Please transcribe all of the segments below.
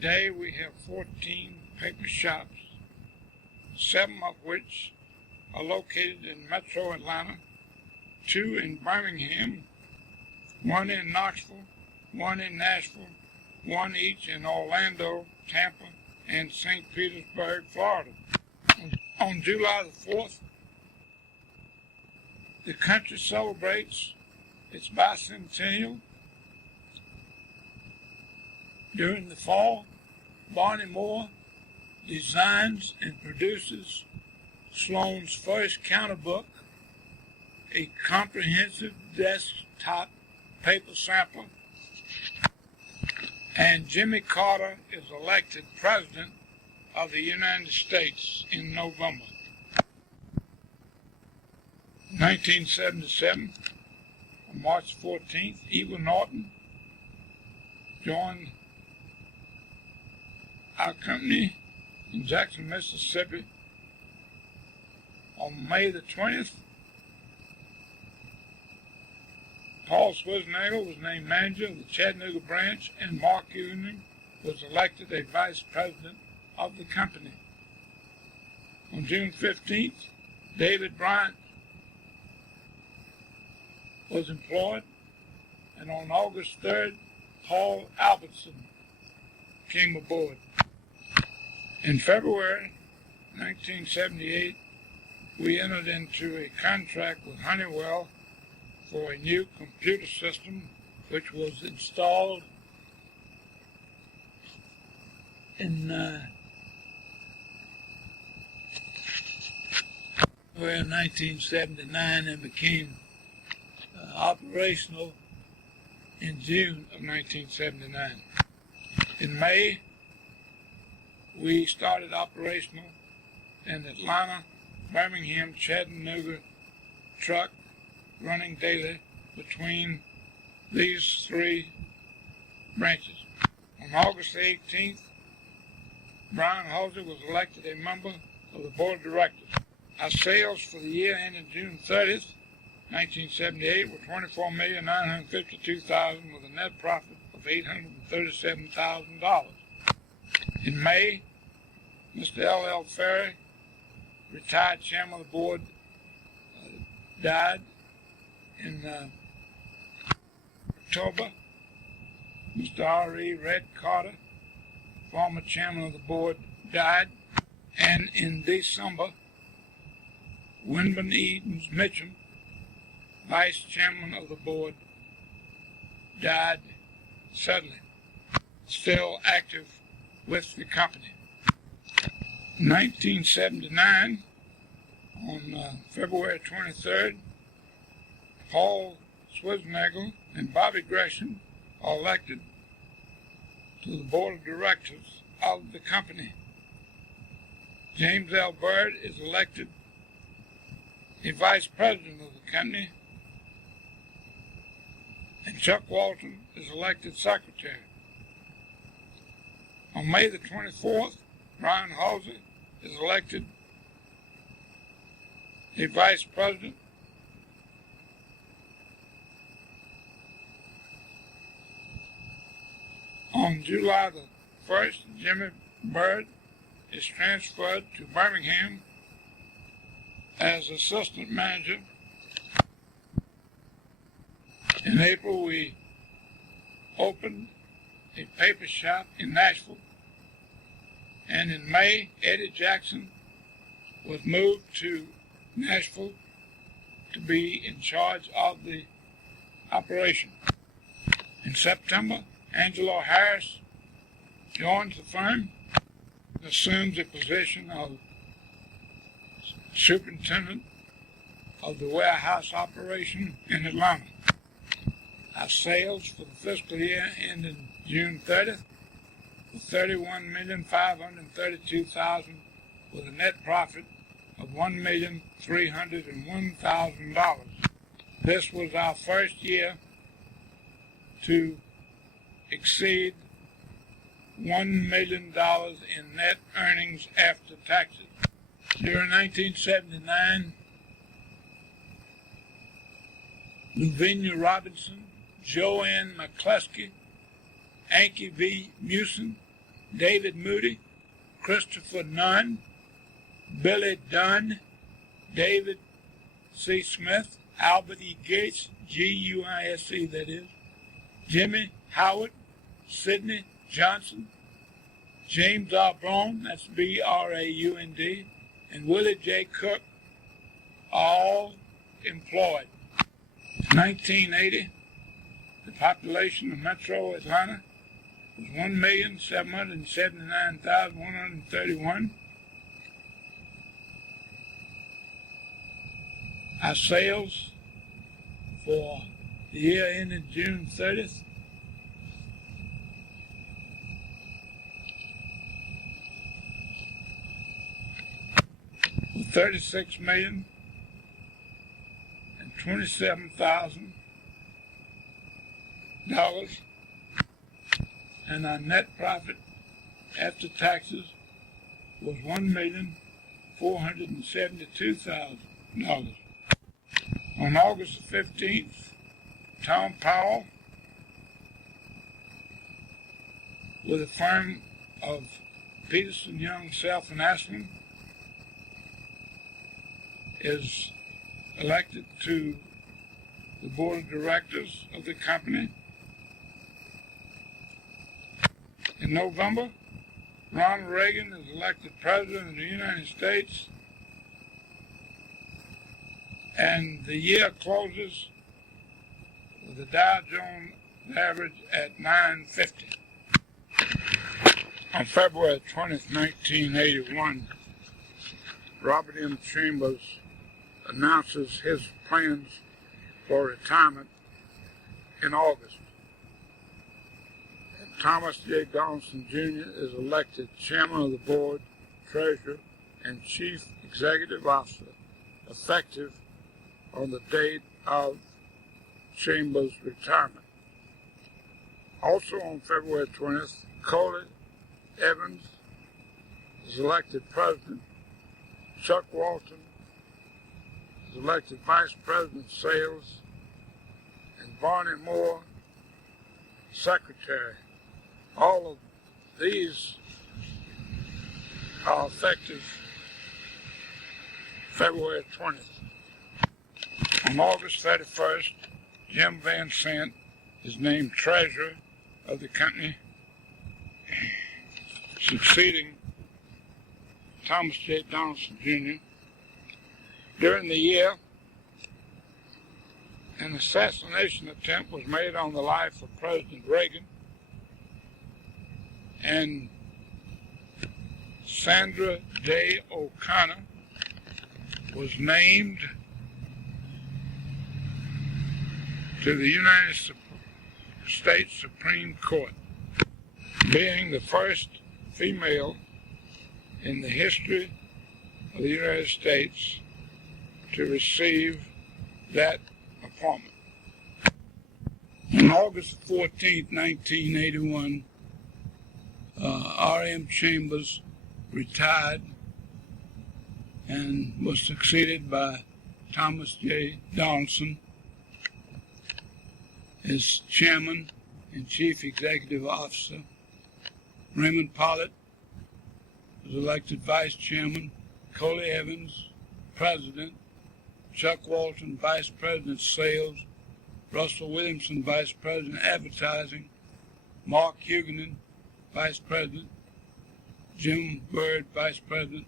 Today we have 14 paper shops, 7 of which are located in Metro Atlanta, 2 in Birmingham, 1 in Knoxville, 1 in Nashville, 1 each in Orlando, Tampa, and St. Petersburg, Florida. On July the 4th, the country celebrates its bicentennial. During the fall, Barney Moore designs and produces Sloan's first counter book, a comprehensive desktop paper sampler, and Jimmy Carter is elected President of the United States in November. 1977, on March 14th, Eva Norton joined our company in Jackson, Mississippi. On May the 20th, Paul Swiznagel was named manager of the Chattanooga branch, and Mark Union was elected a vice president of the company. On June 15th, David Bryant was employed, and on August 3rd, Paul Albertson came aboard. In February 1978, we entered into a contract with Honeywell for a new computer system which was installed in 1979 and became operational in June of 1979. In May, we started operational in Atlanta, Birmingham, Chattanooga truck, running daily between these 3 branches. On August 18th, Brian Halsey was elected a member of the board of directors. Our sales for the year ending June 30th, 1978 were $24,952,000 with a net profit of $837,000. In May, Mr. L.L. Ferry, retired chairman of the board, died. In October, Mr. R.E. Red Carter, former chairman of the board, died. And in December, Wyndham Edens Mitchum, vice chairman of the board, died suddenly, still active with the company. In 1979, on February 23rd, Paul Swiznagel and Bobby Gresham are elected to the board of directors of the company. James L. Byrd is elected a vice president of the company, and Chuck Walton is elected secretary. On May the 24th, Brian Halsey is elected a vice president. On July the 1st, Jimmy Byrd is transferred to Birmingham as assistant manager. In April, we opened a paper shop in Nashville. And in May, Eddie Jackson was moved to Nashville to be in charge of the operation. In September, Angelo Harris joins the firm and assumes the position of superintendent of the warehouse operation in Atlanta. Our sales for the fiscal year ending June 30th were $31,532,000 with a net profit of $1,301,000. This was our first year to exceed $1 million in net earnings after taxes. During 1979, Lavinia Robinson, Joanne McCluskey, Ankie V. Mewson, David Moody, Christopher Nunn, Billy Dunn, David C. Smith, Albert E. Gates, G-U-I-S-E that is, Jimmy Howard, Sidney Johnson, James R. Braun, that's B-R-A-U-N-D, and Willie J. Cook, all employed. In 1980, the population of Metro Atlanta was 1,779,131. Our sales for the year ended June 30th were $36,027,000, and our net profit after taxes was $1,472,000. On August 15th, Tom Powell, with a firm of Peterson, Young, Self, and Aslan, is elected to the board of directors of the company. In November, Ronald Reagan is elected President of the United States, and the year closes with the Dow Jones average at 950. On February 20th, 1981, Robert M. Chambers announces his plans for retirement in August. And Thomas J. Donaldson, Jr. is elected Chairman of the Board, Treasurer, and Chief Executive Officer, effective on the date of Chambers' retirement. Also on February 20th, Coley Evans is elected President. Chuck Walton is elected Vice President of Sales, and Barney Moore, Secretary. All of these are effective February 20th. On August 31st, Jim Van Sant is named Treasurer of the company, succeeding Thomas J. Donaldson, Jr. During the year, an assassination attempt was made on the life of President Reagan, and Sandra Day O'Connor was named to the United States Supreme Court, being the first female in the history of the United States to receive that appointment. On August 14, 1981, R.M. Chambers retired and was succeeded by Thomas J. Donaldson as Chairman and Chief Executive Officer. Raymond Pollitt was elected Vice Chairman, Coley Evans, President, Chuck Walton, Vice President, Sales, Russell Williamson, Vice President, Advertising, Mark Huguenin, Vice President, Jim Byrd, Vice President,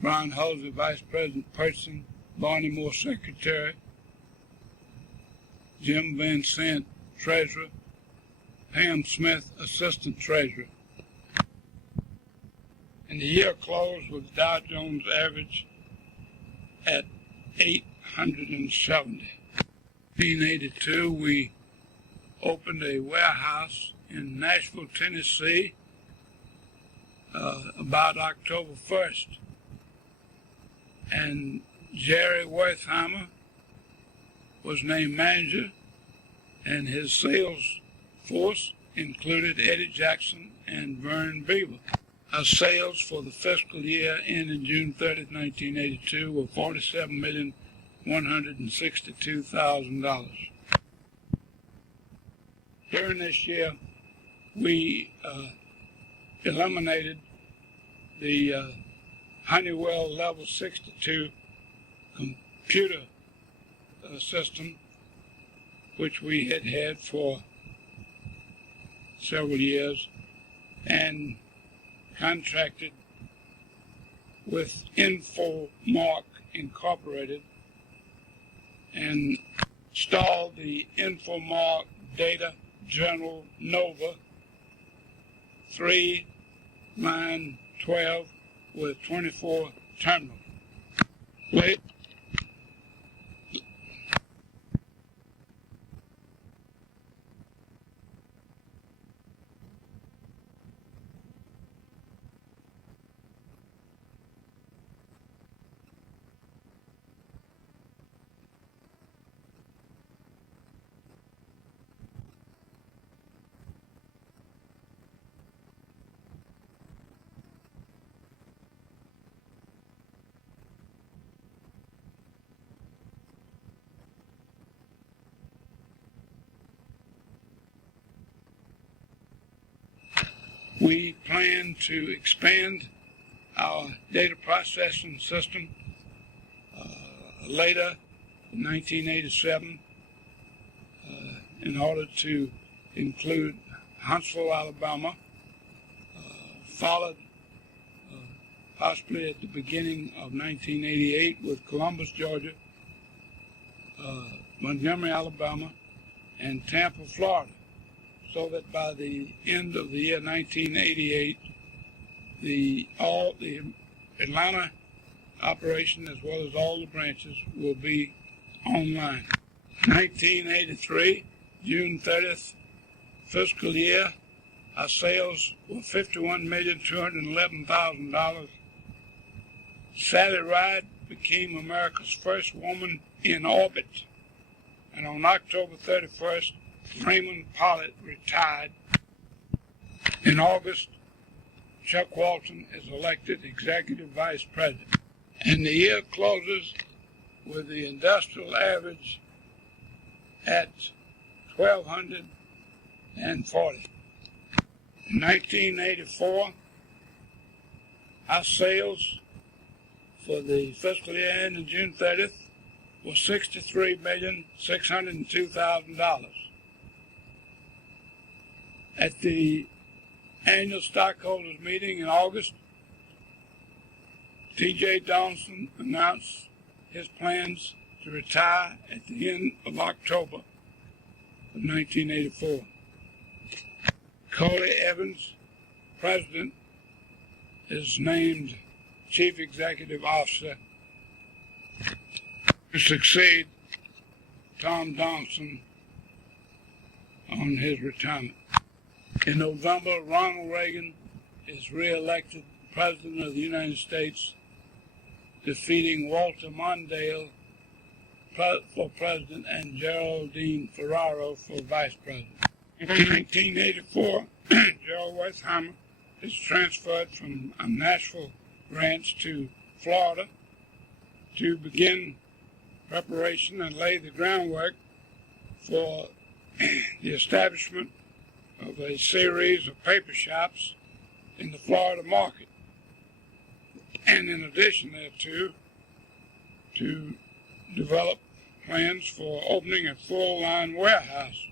Brian Halsey, Vice President, Purchasing, Barney Moore, Secretary, Jim Van Sant, Treasurer, Pam Smith, Assistant Treasurer. And the year closed with the Dow Jones average at 870. In 1982, we opened a warehouse in Nashville, Tennessee, about October 1st. And Jerry Wertheimer was named manager, and his sales force included Eddie Jackson and Vern Beaver. Our sales for the fiscal year ending June 30, 1982 were $47,162,000. During this year, we eliminated the Honeywell Level 62 computer system, which we had had for several years, and contracted with InfoMark Incorporated and installed the InfoMark Data Journal Nova 3 line 12 with 24 terminals. Wait. We plan to expand our data processing system later in 1987 in order to include Huntsville, Alabama, followed possibly at the beginning of 1988 with Columbus, Georgia, Montgomery, Alabama, and Tampa, Florida, so that by the end of the year 1988, all the Atlanta operation as well as all the branches will be online. 1983, June 30th fiscal year, our sales were $51,211,000. Sally Ride became America's first woman in orbit, and on October 31st, Raymond Pollitt retired. In August, Chuck Walton is elected Executive Vice President. And the year closes with the industrial average at 1,240. In 1984, our sales for the fiscal year ending June 30th was $63,602,000. At the annual stockholders meeting in August, T.J. Donaldson announced his plans to retire at the end of October of 1984. Coley Evans, president, is named Chief Executive Officer to succeed Tom Donaldson on his retirement. In November, Ronald Reagan is re-elected President of the United States, defeating Walter Mondale for President and Geraldine Ferraro for Vice President. In 1984, Gerald Wertheimer is transferred from a Nashville ranch to Florida to begin preparation and lay the groundwork for the establishment of a series of paper shops in the Florida market. And in addition thereto, to develop plans for opening a full-line warehouse.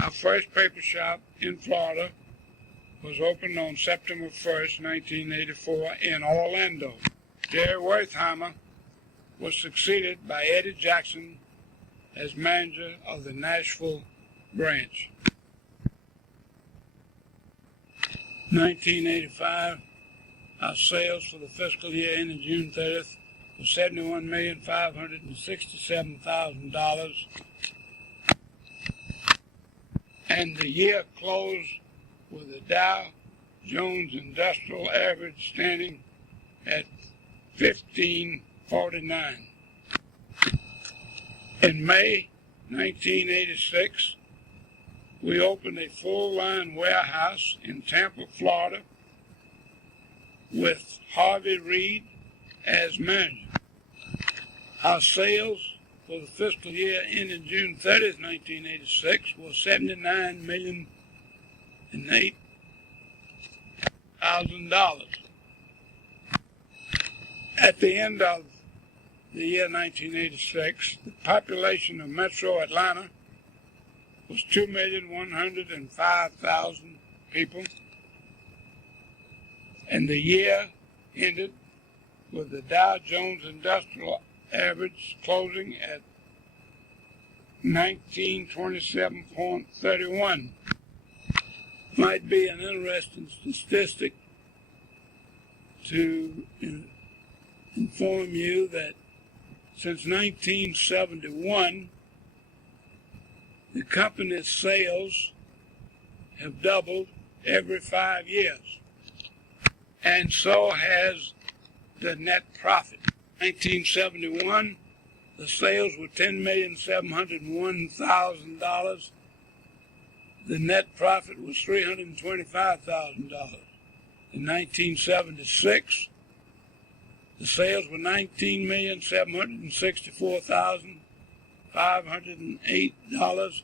Our first paper shop in Florida was opened on September 1st, 1984 in Orlando. Jerry Wertheimer was succeeded by Eddie Jackson as manager of the Nashville branch. 1985, our sales for the fiscal year ending June 30th was $71,567,000, and the year closed with the Dow Jones Industrial Average standing at 1549. In May 1986, we opened a full-line warehouse in Tampa, Florida, with Harvey Reid as manager. Our sales for the fiscal year ending June 30th, 1986 was $79,008,000, $1,000. At the end of the year 1986, the population of Metro Atlanta was 2,105,000 people, and the year ended with the Dow Jones Industrial Average closing at 1927.31. Might be an interesting statistic to inform you that since 1971, the company's sales have doubled every 5 years, and so has the net profit. 1971, the sales were $10,701,000. The net profit was $325,000. In 1976, the sales were $19,764,508,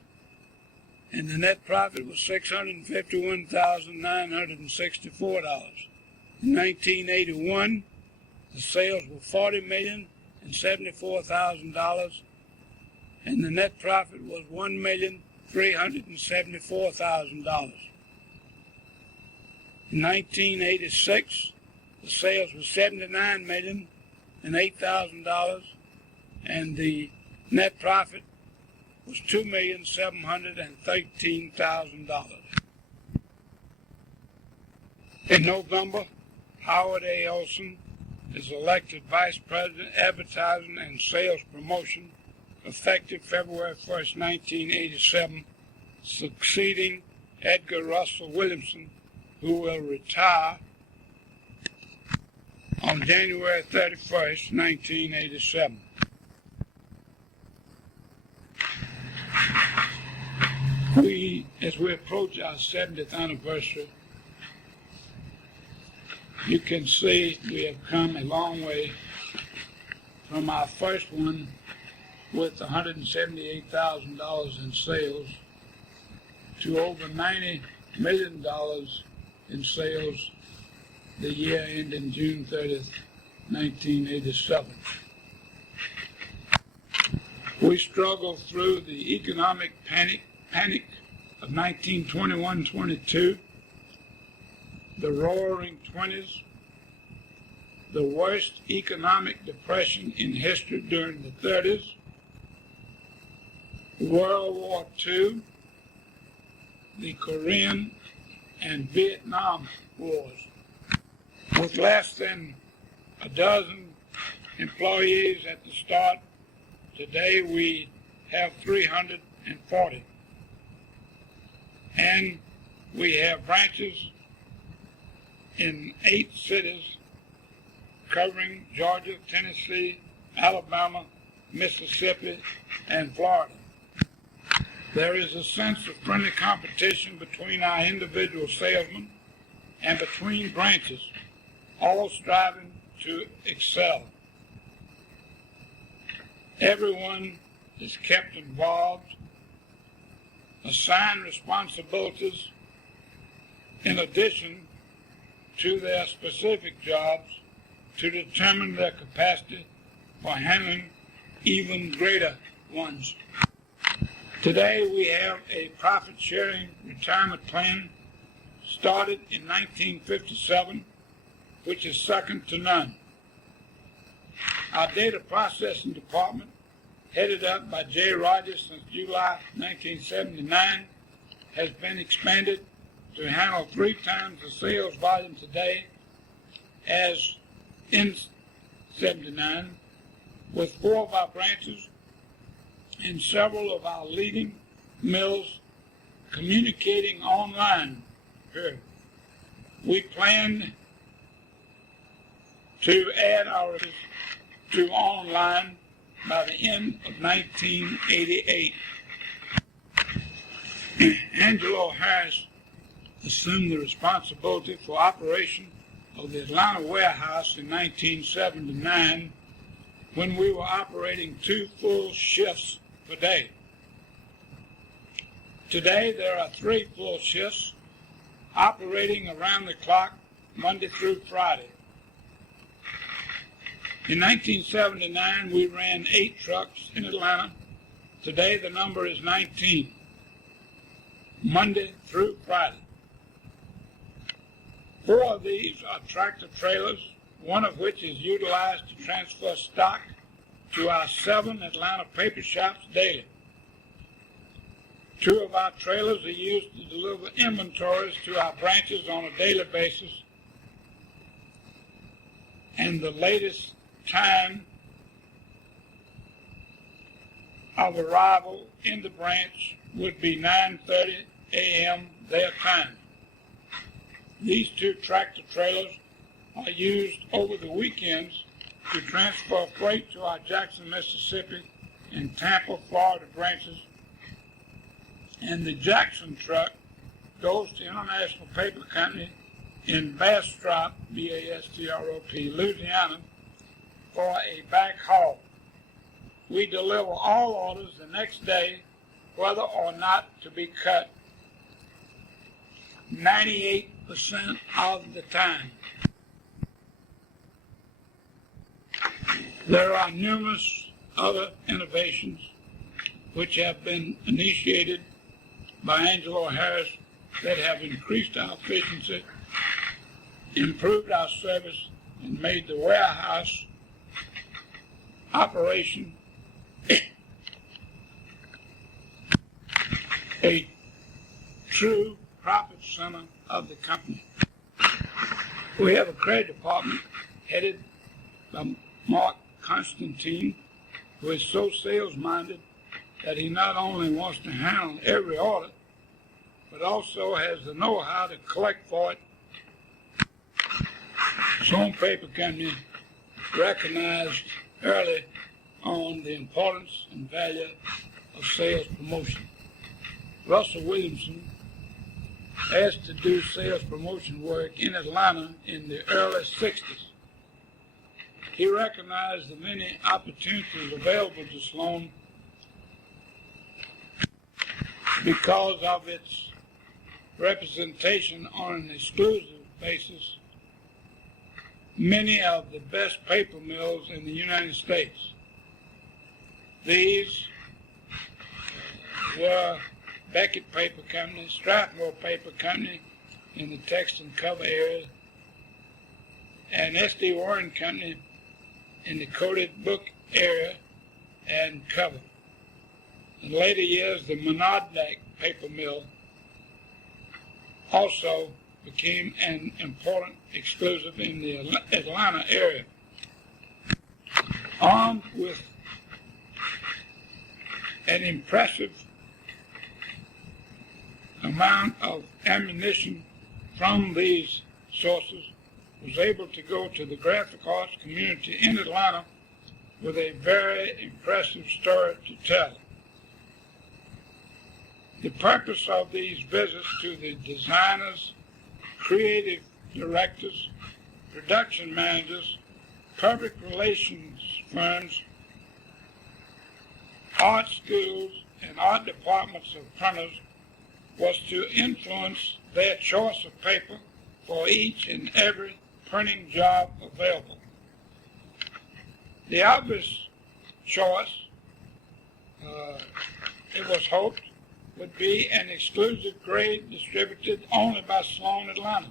and the net profit was $651,964. In 1981, the sales were $40,074,000, and the net profit was $1,374,000. In 1986, the sales were $79,008,000, and the net profit was $2,713,000. In November, Howard A. Olson is elected Vice President, Advertising and Sales Promotion, effective February 1st, 1987, succeeding Edgar Russell Williamson, who will retire on January 31st, 1987. As we approach our 70th anniversary, you can see we have come a long way from our first one with $178,000 in sales to over $90 million in sales the year ending June 30th, 1987. We struggled through the economic panic of 1921-22, the roaring 20s, the worst economic depression in history during the 30s, World War II, the Korean and Vietnam Wars. With less than a dozen employees at the start, today we have 340. And we have branches in 8 cities covering Georgia, Tennessee, Alabama, Mississippi, and Florida. There is a sense of friendly competition between our individual salesmen and between branches, all striving to excel. Everyone is kept involved, assigned responsibilities in addition to their specific jobs to determine their capacity for handling even greater ones. Today we have a profit-sharing retirement plan started in 1957, which is second to none. Our data processing department, headed up by Jay Rogers since July 1979, has been expanded to handle 3 times the sales volume today as in 79, with 4 of our branches and several of our leading mills communicating online. We plan to add our to online by the end of 1988. Angelo Harris assumed the responsibility for operation of the Atlanta warehouse in 1979 when we were operating 2 full shifts per day. Today there are 3 full shifts operating around the clock Monday through Friday. In 1979, we ran 8 trucks in Atlanta. Today, the number is 19, Monday through Friday. 4 of these are tractor trailers, one of which is utilized to transfer stock to our 7 Atlanta paper shops daily. 2 of our trailers are used to deliver inventories to our branches on a daily basis, and the latest time of arrival in the branch would be 9:30 a.m. their time. These 2 tractor trailers are used over the weekends to transfer freight to our Jackson, Mississippi and Tampa, Florida branches, and the Jackson truck goes to International Paper Company in Bastrop, B-A-S-T-R-O-P, Louisiana, for a back haul. We deliver all orders the next day, whether or not to be cut, 98% of the time. There are numerous other innovations which have been initiated by Angelo Harris that have increased our efficiency, improved our service, and made the warehouse operation a true profit center of the company. We have a credit department headed by Mark Constantine, who is so sales-minded that he not only wants to handle every order, but also has the know-how to collect for it. Sloan Paper Company recognized early on the importance and value of sales promotion. Russell Williamson asked to do sales promotion work in Atlanta in the early 60s. He recognized the many opportunities available to Sloan because of its representation on an exclusive basis many of the best paper mills in the United States. These were Beckett Paper Company, Strathmore Paper Company in the text and cover area, and S.D. Warren Company in the coated book area and cover. In later years, the Monadnock Paper Mill also became an important exclusive in the Atlanta area. Armed with an impressive amount of ammunition from these sources, was able to go to the graphic arts community in Atlanta with a very impressive story to tell. The purpose of these visits to the designers, creative directors, production managers, public relations firms, art schools, and art departments of printers was to influence their choice of paper for each and every printing job available. The obvious choice, it was hoped, would be an exclusive grade distributed only by Sloan Atlanta.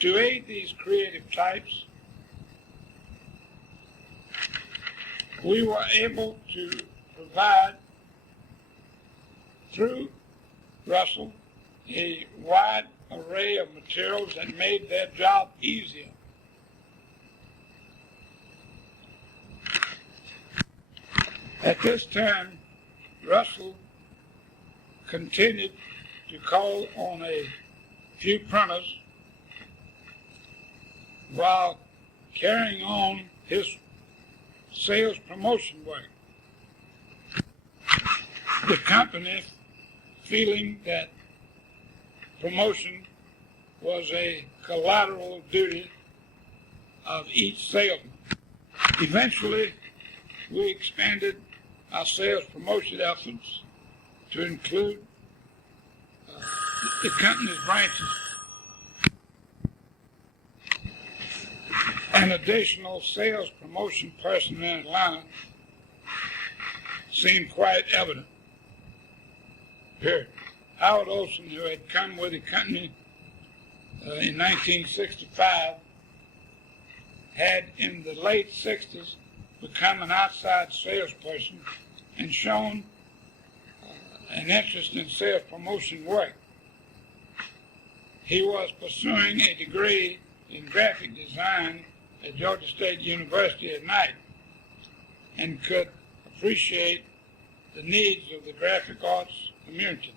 To aid these creative types, we were able to provide, through Russell, a wide array of materials that made their job easier. At this time, Russell continued to call on a few printers while carrying on his sales promotion work. The company, feeling that promotion was a collateral duty of each salesman. Eventually, we expanded our sales promotion efforts to include the company's branches. an additional sales promotion person in Atlanta seemed quite evident. Period. Howard Olson, who had come with the company in 1965, had in the late 60s become an outside salesperson and shown an interest in sales promotion work. He was pursuing a degree in graphic design at Georgia State University at night and could appreciate the needs of the graphic arts community.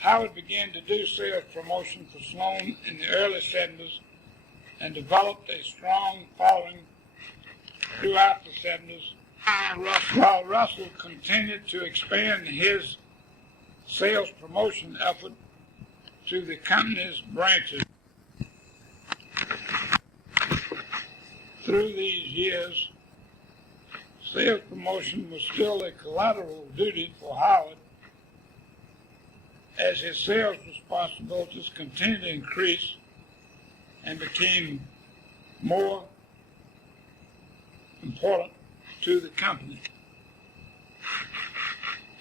Howard began to do sales promotion for Sloan in the early 70s and developed a strong following throughout the 70s, while Russell continued to expand his sales promotion effort to the company's branches. Through these years, sales promotion was still a collateral duty for Howard as his sales responsibilities continued to increase and became more important to the company.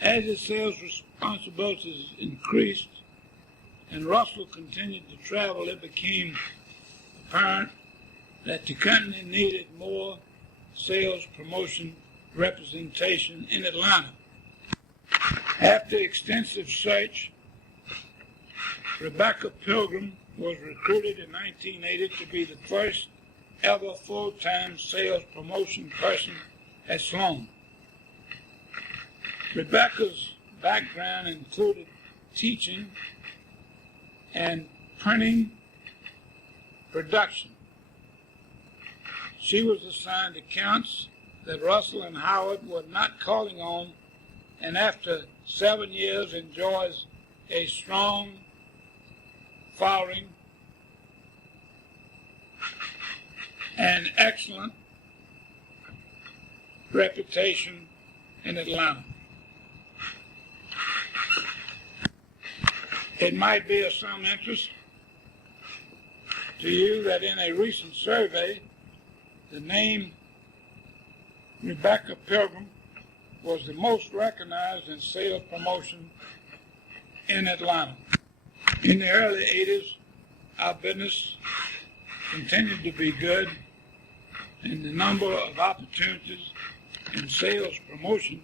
As his sales responsibilities increased and Russell continued to travel, it became apparent that the company needed more sales promotion representation in Atlanta. After extensive search, Rebecca Pilgrim was recruited in 1980 to be the first ever full-time sales promotion person at Sloan. Rebecca's background included teaching and printing production. She was assigned accounts that Russell and Howard were not calling on, and after 7 years enjoys a strong following and excellent reputation in Atlanta. It might be of some interest to you that in a recent survey, the name Rebecca Pilgrim was the most recognized in sales promotion in Atlanta. In the early 80s, our business continued to be good, and the number of opportunities in sales promotion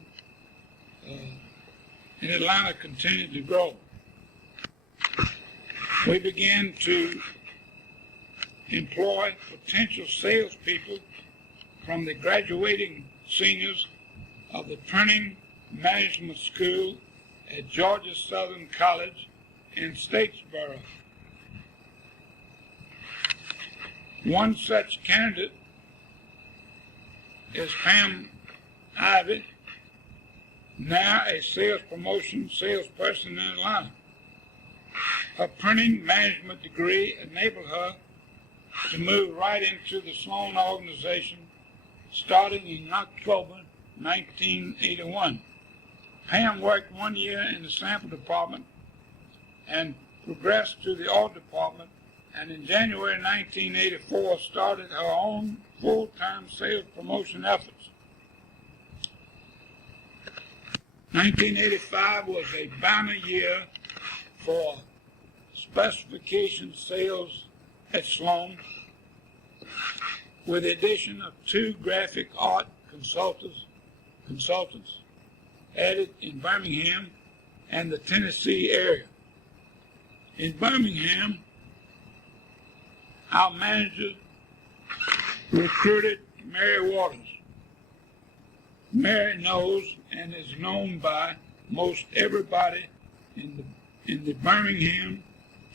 in Atlanta continued to grow. We began to employ potential salespeople from the graduating seniors of the Printing Management School at Georgia Southern College in Statesboro. One such candidate is Pam Ivy, now a sales promotion salesperson in Atlanta. Her printing management degree enabled her to move right into the Sloan organization starting in October 1981. Pam worked 1 year in the sample department and progressed to the art department, and in January 1984 started her own full-time sales promotion efforts. 1985 was a banner year for specification sales at Sloan, with the addition of 2 graphic art consultants added in Birmingham and the Tennessee area. In Birmingham, our manager recruited Mary Waters. Mary knows and is known by most everybody in the Birmingham,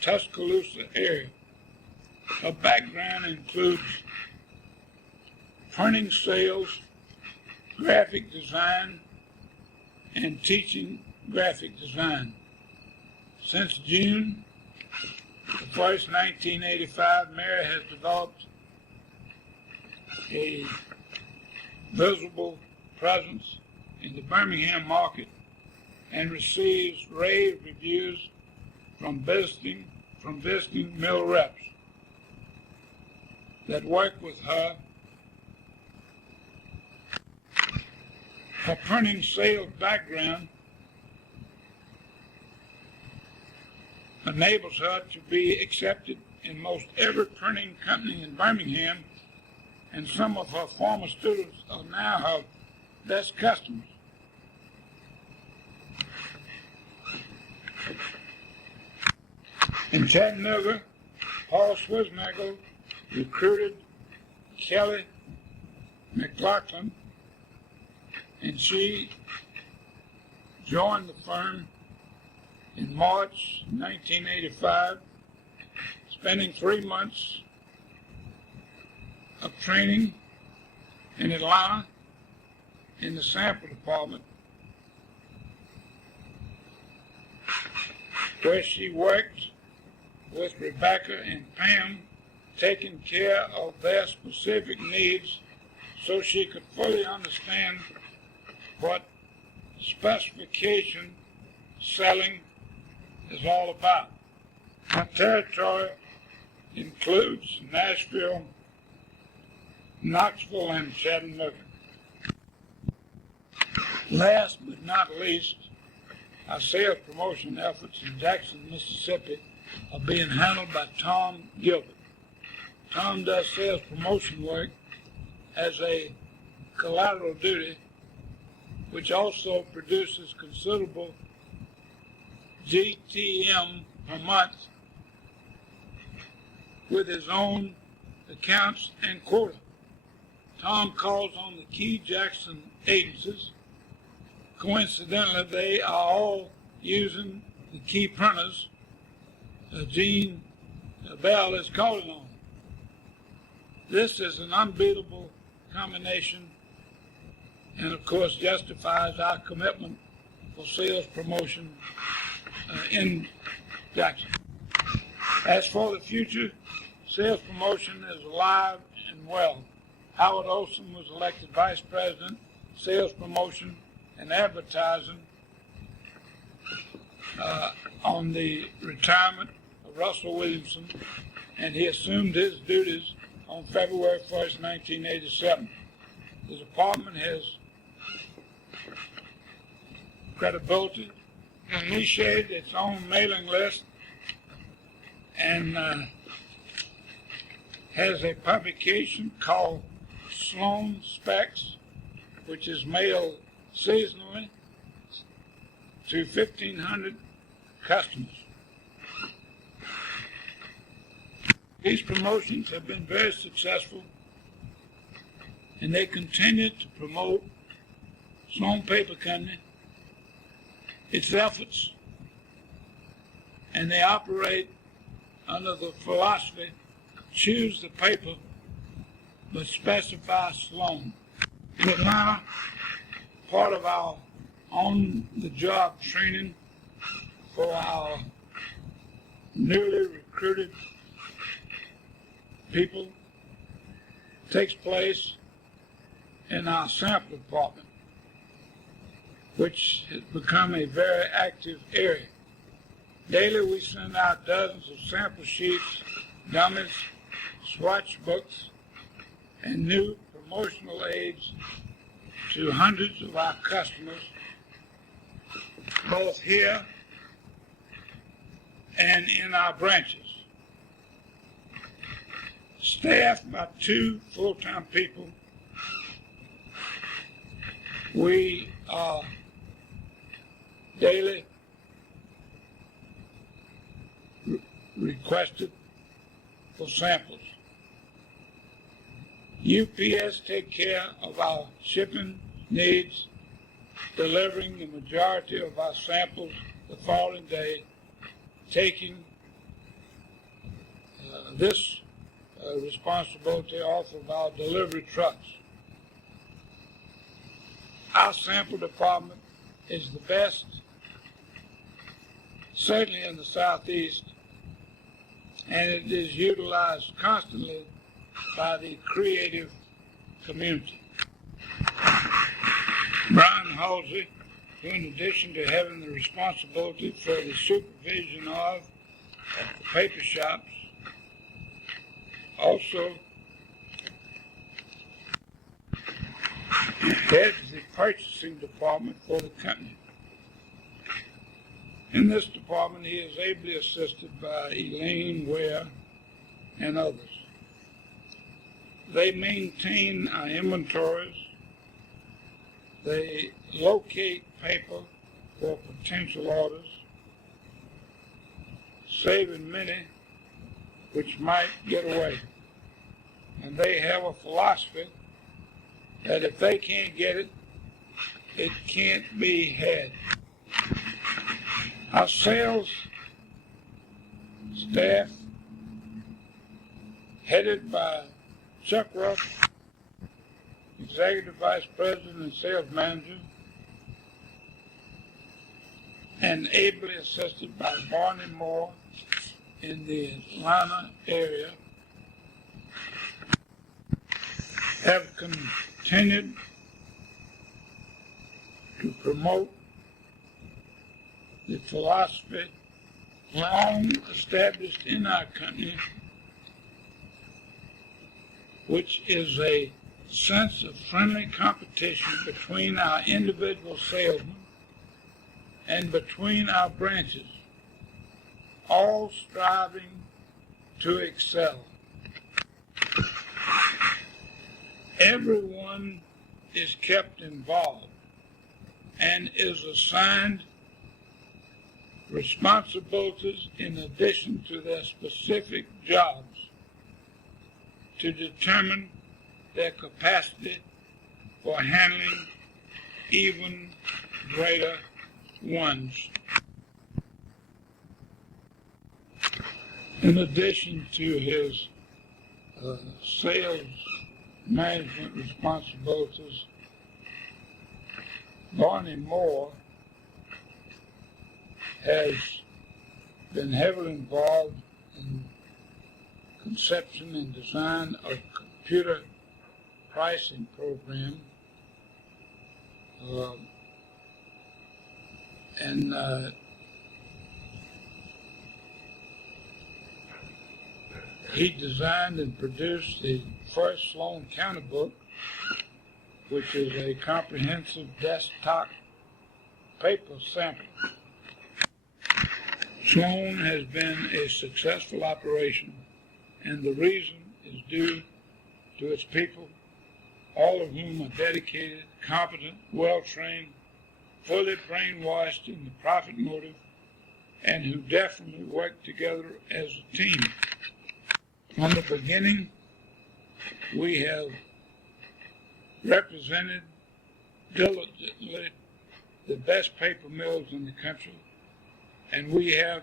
Tuscaloosa area. Her background includes printing sales, graphic design, and teaching graphic design. Since June the 1st, 1985, Mary has developed a visible presence in the Birmingham market and receives rave reviews from visiting mill reps. that work with her. Her printing sales background enables her to be accepted in most every printing company in Birmingham, and some of her former students are now her best customers. In Chattanooga, Paul Swisnagel recruited Kelly McLaughlin, and she joined the firm in March 1985, spending 3 months of training in Atlanta in the sample department, where she worked with Rebecca and Pam, taking care of their specific needs so she could fully understand what specification selling is all about. Her territory includes Nashville, Knoxville, and Chattanooga. Last but not least, our sales promotion efforts in Jackson, Mississippi are being handled by Tom Gilbert. Tom does sales promotion work as a collateral duty, which also produces considerable GTM per month with his own accounts and quota. Tom calls on the key Jackson agencies. Coincidentally, they are all using the key printers Gene Bell is calling on. This is an unbeatable combination, and of course justifies our commitment for sales promotion in Jackson. As for the future, sales promotion is alive and well. Howard Olson was elected Vice President, Sales Promotion and Advertising on the retirement of Russell Williamson, and he assumed his duties on February 1st, 1987. The department has credibility, initiated its own mailing list, and has a publication called Sloan Specs, which is mailed seasonally to 1,500 customers. These promotions have been very successful, and they continue to promote Sloan Paper Company, its efforts, and they operate under the philosophy, choose the paper, but specify Sloan. In Atlanta, part of our on-the-job training for our newly recruited people takes place in our sample department, which has become a very active area. Daily we send out dozens of sample sheets, dummies, swatch books, and new promotional aids to hundreds of our customers, both here and in our branches. Staffed by 2 full-time people, we are daily requested for samples. UPS take care of our shipping needs, delivering the majority of our samples the following day, taking this responsibility off of our delivery trucks. Our sample department is the best, certainly in the Southeast, and it is utilized constantly by the creative community. Brian Halsey, who in addition to having the responsibility for the supervision of the paper shops, also heads the purchasing department for the company. In this department, he is ably assisted by Elaine Ware and others. They maintain our inventories. They locate paper for potential orders, saving many which might get away. And they have a philosophy that if they can't get it, it can't be had. Our sales staff, headed by Chuck Ruff, Executive Vice President and Sales Manager, and ably assisted by Barney Moore in the Atlanta area, have continued to promote the philosophy long established in our company, which is a sense of friendly competition between our individual salesmen and between our branches, all striving to excel. Everyone is kept involved and is assigned responsibilities in addition to their specific jobs to determine their capacity for handling even greater ones. In addition to his sales management responsibilities, Barney Moore has been heavily involved in conception and design of computer pricing program, and he designed and produced the first Sloan counter book, which is a comprehensive desktop paper sample. Sloan has been a successful operation, and the reason is due to its people, all of whom are dedicated, competent, well-trained, fully brainwashed in the profit motive, and who definitely work together as a team. From the beginning, we have represented diligently the best paper mills in the country, and we have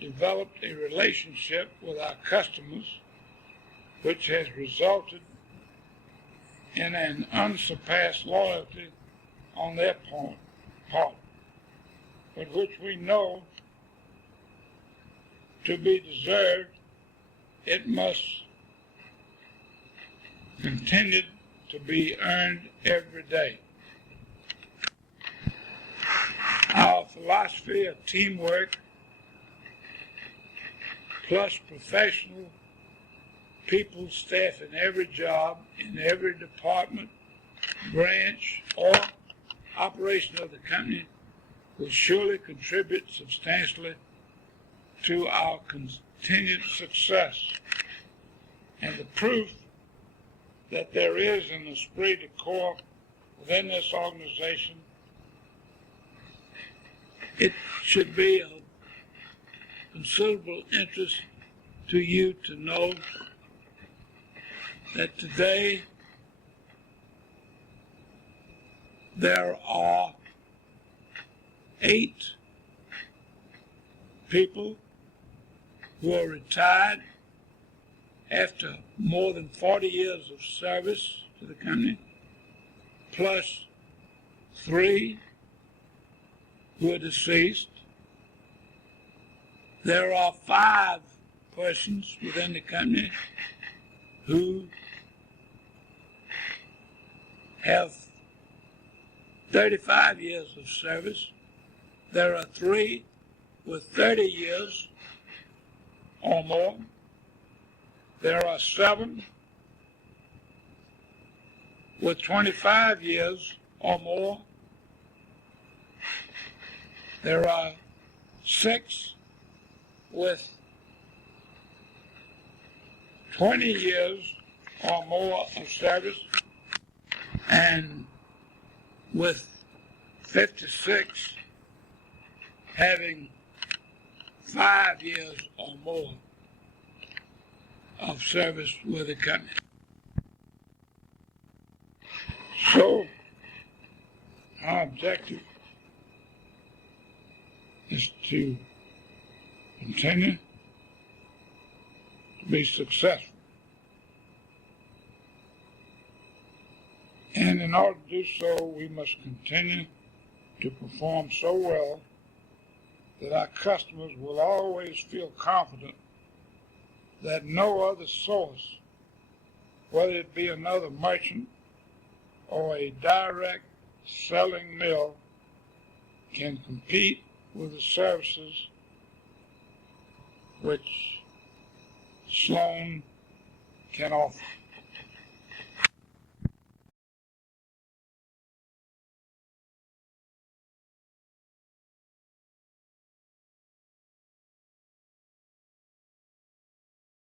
developed a relationship with our customers which has resulted in an unsurpassed loyalty on their part, but which we know to be deserved, it must continue to be earned every day. Our philosophy of teamwork plus professional people, staff in every job, in every department, branch, or operation of the company will surely contribute substantially to our continued success. And the proof that there is an esprit de corps within this organization, it should be of considerable interest to you to know that today there are 8 people who are retired after more than 40 years of service to the company, plus 3 who are deceased. There are 5 persons within the company who have 35 years of service. There are 3 with 30 years or more. There are 7 with 25 years or more. There are 6 with 20 years or more of service, and with 56 having 5 years or more of service with the company. So, our objective is to continue to be successful. And in order to do so, we must continue to perform so well that our customers will always feel confident that no other source, whether it be another merchant or a direct selling mill, can compete with the services which Sloan can offer.